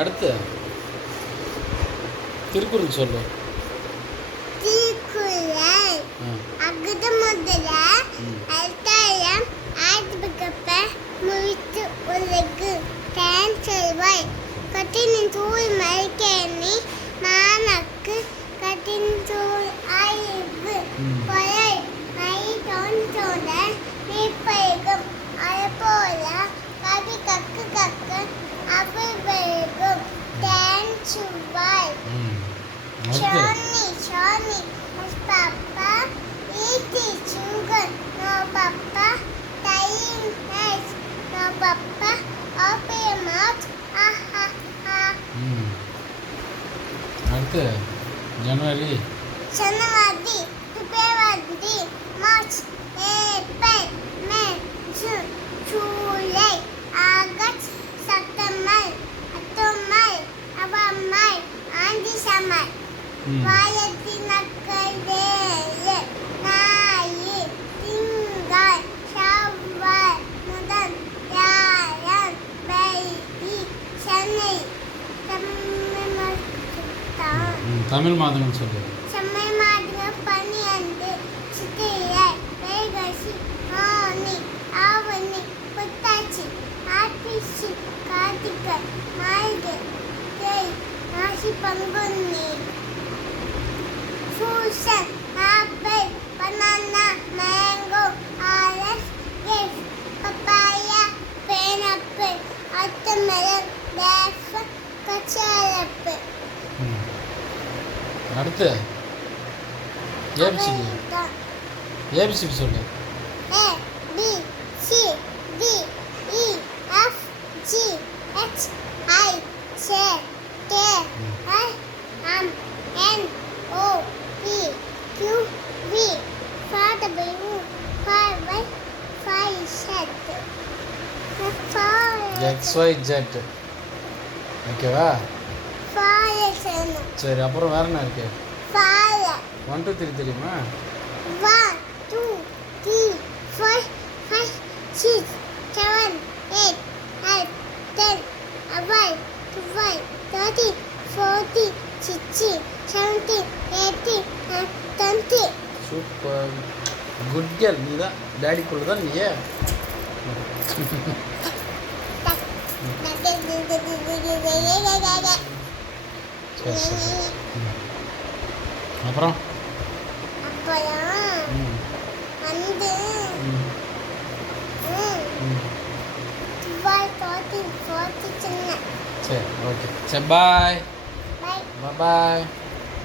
அடுத்து திருக்குறள் சொல்லு. திருக்குறள் அகது முதல எழுத்தாயிரம் ஆயிரத்துக்கப்ப முடித்து உலகு தேன் செல்வாய் கட்டினின் தூள் மறுக்கேணி மானக்கு கட்டின் தூள் ஆய்வு கொலை மை தோன்ற நீப்பைகும் அதுபோல கவி கக்கு கக்கு அபிவேகும் தேன் சுவாய் Johnny, Papa, eating sugar, no Papa, dying nice, no Papa, open your mouth, ha ha ha. அடுத்து ஜனவரி, பிப்ரவரி, மார்ச், ஏப்ரல், மே, ஜூன், ஜூலை, ஆகஸ்ட், செப்டம்பர், அக்டோபர், நவம்பர், டிசம்பர். வாயத்தினக்கள் வேறு நாயி திங்கள் செவ்வாய் முதல் வியாழன் வெள்ளி சனி தமிழ் மாதங்கள் சொல்லு. செம்மை மாதம் 12 சித்திரை வைகாசி ஆனி ஆவணி புத்தாச்சி ஆர்பிசி கார்த்திகை மார்கழி தை மாசி Panguni Susan, apple, banana, mango, orange, grapes, papaya, pineapple, watermelon, grape, kachalapple. அடுத்து ஏபிசிடி. ஏபிசிடி சொல்லு. A B C D E F G H I J K L M N O P Q V W 5 Z XYZ. ஓகேவா? Fire. சரி, அப்புறம் வேற என்ன இருக்கு? Fire. 1 2 3 தெரியுமா? 1 2 3 4 5 6 7 8 9 10 11 12 13 14 16 17 18 20. Super, good girl. நீ தான் டேடிக்குள்ள தான் நீ. சரி சரி. அப்புறம் வந்து 12 14 சின்ன. சரி, ஓகே. சரி, பாய். Bye. பாய்.